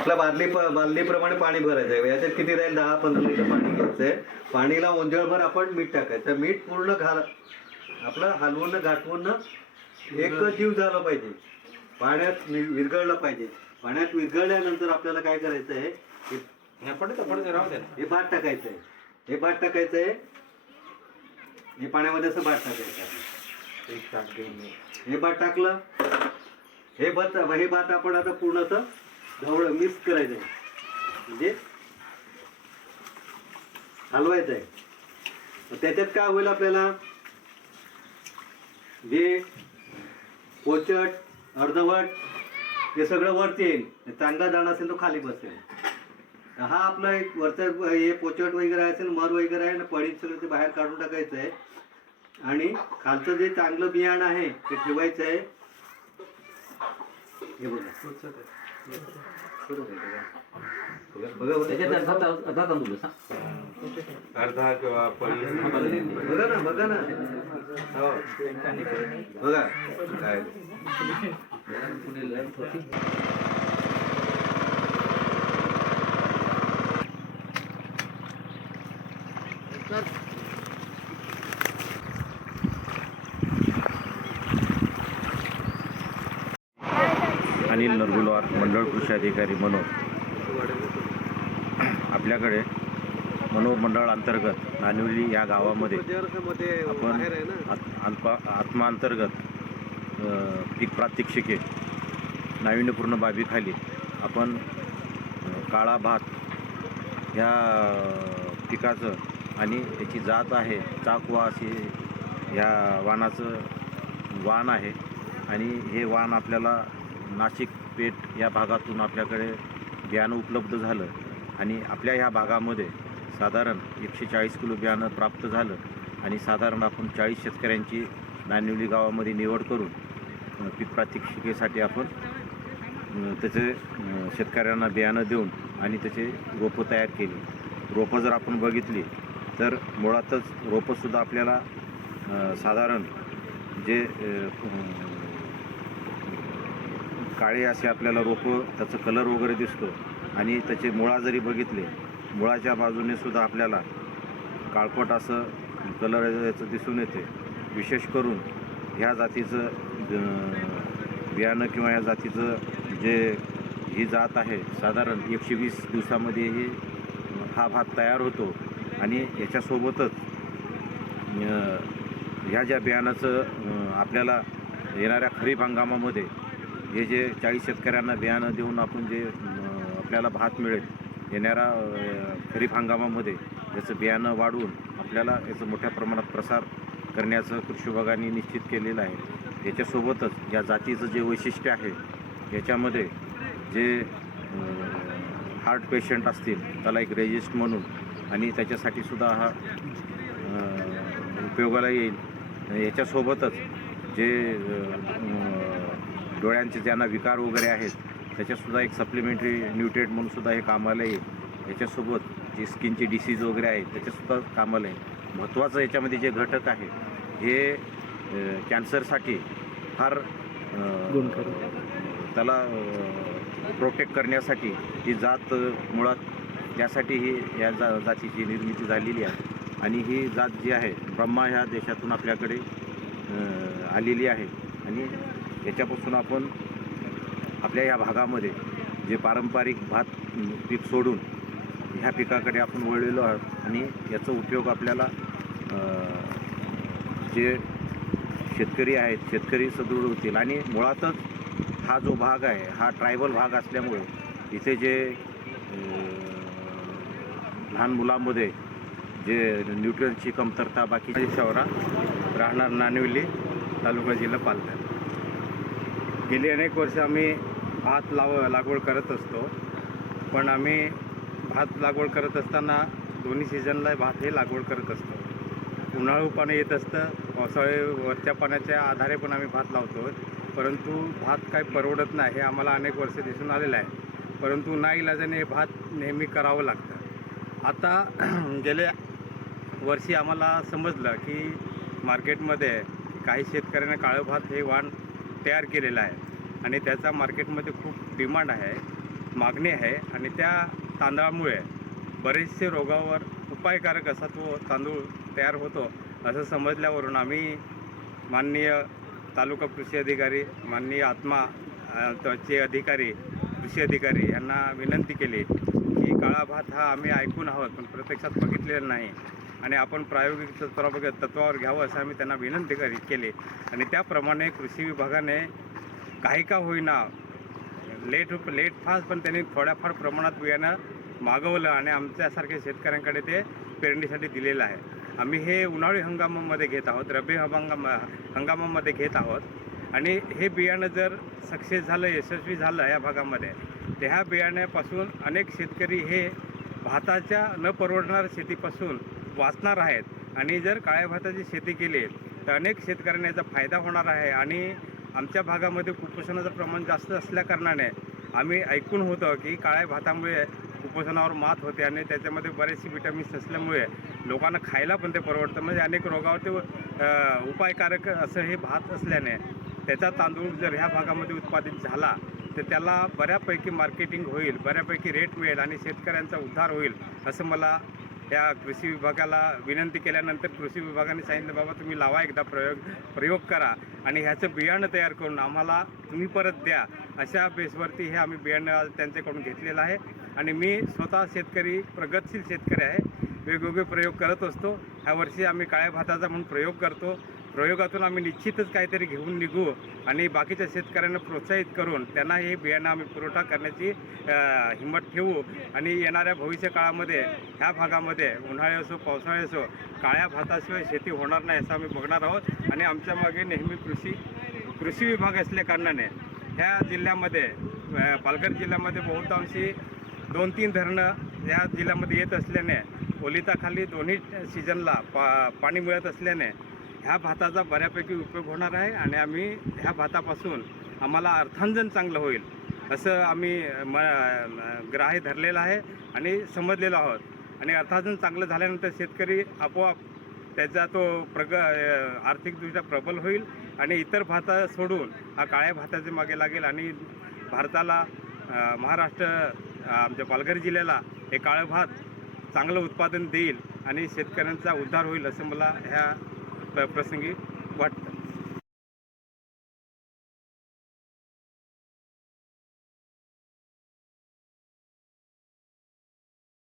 आपल्या बादलीप्रमाणे पाणी भरायचं आहे. याच्यात किती राहील 10-15 लिटर पाणी घ्यायचं आहे. पाणीला ओंजळभर आपण मीठ टाकायचं. मीठ पूर्ण आपलं हलवून गाठवून एक जीव झाला पाहिजे. पाण्यात विरघळलं पाहिजे. पाण्यात विरघळल्यानंतर आपल्याला काय करायचं आहे, हे भात टाकायचं आहे. हे भात टाकायचं आहे. हे पाण्यामध्ये असं भात टाकायचं आहे. हे भात टाकलं. हे भात आपण आता पूर्ण असं ढवळं मिक्स करायचं आहे, म्हणजे हलवायचं आहे. त्याच्यात काय होईल, आपल्याला जे पोचट अर्धवट ते सगळं वरती येईल. चांगला दाणा असेल तो खाली बसेल. हा आपला एक वरचा हे पोचट वगैरे असेल, मर वगैरे आहे ना, पडीत सगळं ते बाहेर काढून टाकायचं आहे. आणि खालचं जे चांगलं बियाणं आहे ते ठेवायचं आहे. हे बघा अर्धा किंवा बघा ना बघा काय अनिल नरगुलवार, मंडळ कृषी अधिकारी मनोर. आपल्याकडे मनोर मंडळ अंतर्गत नानिवली या गावामध्ये आपण आत्मा अंतर्गत पीक प्रात्यक्षिके नाविन्यपूर्ण बाबीखाली आपण काळा भात ह्या पिकाचं आणि त्याची जात आहे चाकवा अशी ह्या वाणाचं वाण आहे. आणि हे वाण आपल्याला नाशिक पेठ या भागातून आपल्याकडे बियाणं उपलब्ध झालं. आणि आपल्या ह्या भागामध्ये साधारण 140 किलो बियाणं प्राप्त झालं. आणि साधारण आपण 40 शेतकऱ्यांची नानिवली गावामध्ये निवड करून पीक प्रात्यक्षिकेसाठी आपण त्याचे शेतकऱ्यांना बियाणं देऊन आणि त्याचे रोपं तयार केली. रोपं जर आपण बघितली तर मुळातच रोपंसुद्धा आपल्याला साधारण जे काळे असे आपल्याला रोपं त्याचं कलर वगैरे दिसतो. आणि त्याचे मुळा जरी बघितले, मुळाच्या बाजूने सुद्धा आपल्याला काळपट असं कलर याचं दिसून येते. विशेष करून ह्या जातीचं बियाणं किंवा या जातीचं ही जात आहे साधारण 120 दिवसामध्ये हा भात तयार होतो. आणि याच्यासोबतच ह्या ज्या बियाणाचं आपल्याला येणाऱ्या खरीप हंगामामध्ये हे जे 40 शेतकऱ्यांना बियाणं देऊन आपण जे आपल्याला भात मिळेल येणाऱ्या खरीप हंगामामध्ये याचं बियाणं वाढवून आपल्याला याचं मोठ्या प्रमाणात प्रसार करण्याचं कृषी विभागाने निश्चित केलेलं आहे. याच्यासोबतच या जातीचं जे वैशिष्ट्य आहे याच्यामध्ये जे हार्ट पेशंट असतील त्याला एक रेजिस्ट म्हणून आणि त्याच्यासाठी सुद्धा हा उपयोगाला येईल. याच्यासोबतच जे डोळ्यांचे ज्यांना विकार वगैरे आहेत त्याच्यातसुद्धा एक सप्लिमेंटरी न्यूट्रिएंट म्हणून सुद्धा हे कामाला येईल. याच्यासोबत जे स्किनची डिसीज वगैरे आहेत त्याच्यातसुद्धा कामाला येईल. महत्त्वाचं याच्यामध्ये जे घटक आहे हे कॅन्सरसाठी फार त्याला प्रोटेक्ट करण्यासाठी ही जात मुळात त्यासाठी ही या जातीची निर्मिती झालेली आहे. आणि ही जात जी आहे ब्रह्मा ह्या देशातून आपल्याकडे आलेली आहे. आणि याच्यापासून आपण आपल्या ह्या भागामध्ये जे पारंपरिक भात पीक सोडून ह्या पिकाकडे आपण वळलेलो आहोत. आणि याचा उपयोग आपल्याला जे शेतकरी आहेत शेतकरी सदृढ होतील. आणि मुळातच हा जो भाग आहे हा ट्रायबल भाग असल्यामुळे इथे जे लहान मुलांमध्ये जे न्यूट्रियनची कमतरता बाकीची शहरा राहणार नानिवली तालुका जिल्हा पालघर. गेली अनेक वर्ष आम्ही भात लागवड करत असतो. पण आम्ही भात लागवड करत असताना दोन्ही सीझनला भात हे लागवड करत असतो. उन्हाळू पाणी येत असतं, पावसाळे वरच्या पाण्याच्या आधारे पण आम्ही भात लावतो. परंतु भात काय परवडत नाही हे आम्हाला अनेक वर्ष दिसून आलेलं आहे. परंतु नाईलाजाने भात नेहमी करावं लागतं. आता गेल्या वर्षी आम्हाला समजलं की मार्केटमध्ये काही शेतकऱ्यांना काळं भात हे वाण तयार केलेलं आहे आणि त्याचा मार्केटमध्ये खूप डिमांड आहे. मागणी आहे आणि त्या तांदळामुळे बरेचसे रोगावर उपायकारक असा तो तांदूळ तयार होतो असं समजल्यावरून आम्ही माननीय तालुका कृषी अधिकारी, माननीय आत्मा चे अधिकारी, कृषी अधिकारी यांना विनंती केली की काळा भात हा आम्ही ऐकून आहोत पण प्रत्यक्षात बघितलेला नाही आणि आपण प्रायोगिक तत्वावर घ्यावं असं आम्ही त्यांना विनंती केली आणि त्याप्रमाणे कृषी विभागाने काही का होईना लेट फास्ट पण त्यांनी थोड्याफार प्रमाणात बियाणं मागवलं आणि आमच्यासारख्या शेतकऱ्यांकडे ते पेरणीसाठी दिलेलं आहे. आम्ही हे उन्हाळी हंगामामध्ये घेत आहोत, रब्बी हंगामामध्ये घेत आहोत आणि हे बियाणं जर सक्सेस झालं, यशस्वी झालं या भागामध्ये, तर ह्या बियाण्यापासून अनेक शेतकरी हे भाताच्या न परवडणाऱ्या शेतीपासून वाचणार आहेत आणि जर काळ्या भाताची शेती केली तर अनेक शेतकऱ्यांना याचा फायदा होणार आहे आणि आमच्या भागामध्ये कुपोषणाचं प्रमाण जास्त असल्याकारणाने आम्ही ऐकून होतं की काळ्या भातामुळे कुपोषणावर मात होते आणि त्याच्यामध्ये बरेचसे विटॅमिन्स असल्यामुळे लोकांना खायला पण ते परवडतं. म्हणजे अनेक रोगावर ते उपायकारक असं हे भात असल्याने त्याचा तांदूळ जर ह्या भागामध्ये उत्पादित झाला तर त्याला बऱ्यापैकी मार्केटिंग होईल, बऱ्यापैकी रेट मिळेल आणि शेतकऱ्यांचा उद्धार होईल असं मला त्या कृषी विभागाला विनंती केल्यानंतर कृषी विभागाने सांगितलं, बाबा तुम्ही लावा एकदा प्रयोग करा आणि ह्याचं बियाणं तयार करून आम्हाला तुम्ही परत द्या. अशा बेसवरती हे आम्ही बियाणं त्यांच्याकडून घेतलेलं आहे आणि मी स्वतः शेतकरी, प्रगतशील शेतकरी आहे, वेगवेगळे प्रयोग करत असतो. ह्या वर्षी आम्ही काळ्या भाताचा म्हणून प्रयोग करतो. प्रयोगातून आम्ही निश्चितच काहीतरी घेऊन निघू आणि बाकीच्या शेतकऱ्यांना प्रोत्साहित करून त्यांना हे बियाणं आम्ही पुरवठा करण्याची हिंमत ठेवू आणि येणाऱ्या भविष्य काळामध्ये ह्या भागामध्ये उन्हाळी असो पावसाळी असो काळ्या भाताशिवाय शेती होणार नाही असं आम्ही बघणार आहोत आणि आमच्या मागे नेहमी कृषी विभाग असल्याकारणाने ह्या जिल्ह्यामध्ये पालघर जिल्ह्यामध्ये बहुतांशी 2-3 धरणं या जिल्ह्यामध्ये येत असल्याने ओलिताखाली दोन्ही सीझनला पाणी मिळत असल्याने ह्या भाताचा बऱ्यापैकी उपयोग होणार आहे आणि आम्ही ह्या भातापासून आम्हाला अर्थार्जन चांगलं होईल असं आम्ही ग्राह्य धरलेलं आहे आणि समजलेलो आहोत आणि अर्थार्जन चांगलं झाल्यानंतर शेतकरी आपोआप त्याचा तो आर्थिकदृष्ट्या प्रबल होईल आणि इतर भाता सोडून हा काळ्या भाताच्या मागे लागेल आणि भारताला महाराष्ट्र आमच्या पालघर जिल्ह्याला हे काळं भात चांगलं उत्पादन देईल आणि शेतकऱ्यांचा उद्धार होईल असं मला ह्या प्रसंगी वाटतं.